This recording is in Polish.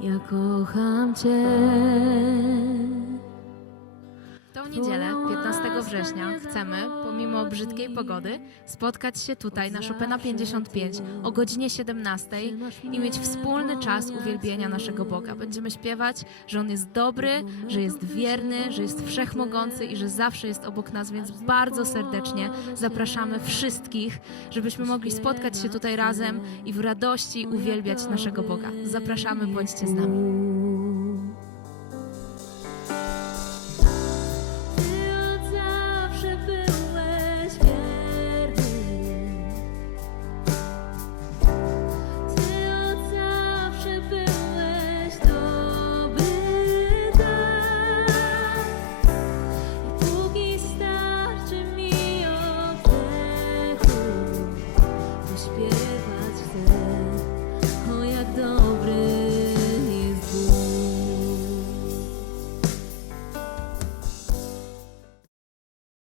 Ja kocham Cię. W tą niedzielę, 15 września, chcemy, pomimo brzydkiej pogody, spotkać się tutaj na Chopina 55 o godzinie 17 i mieć wspólny czas uwielbienia naszego Boga. Będziemy śpiewać, że On jest dobry, że jest wierny, że jest wszechmogący i że zawsze jest obok nas, więc bardzo serdecznie zapraszamy wszystkich, żebyśmy mogli spotkać się tutaj razem i w radości uwielbiać naszego Boga. Zapraszamy, bądźcie z nami.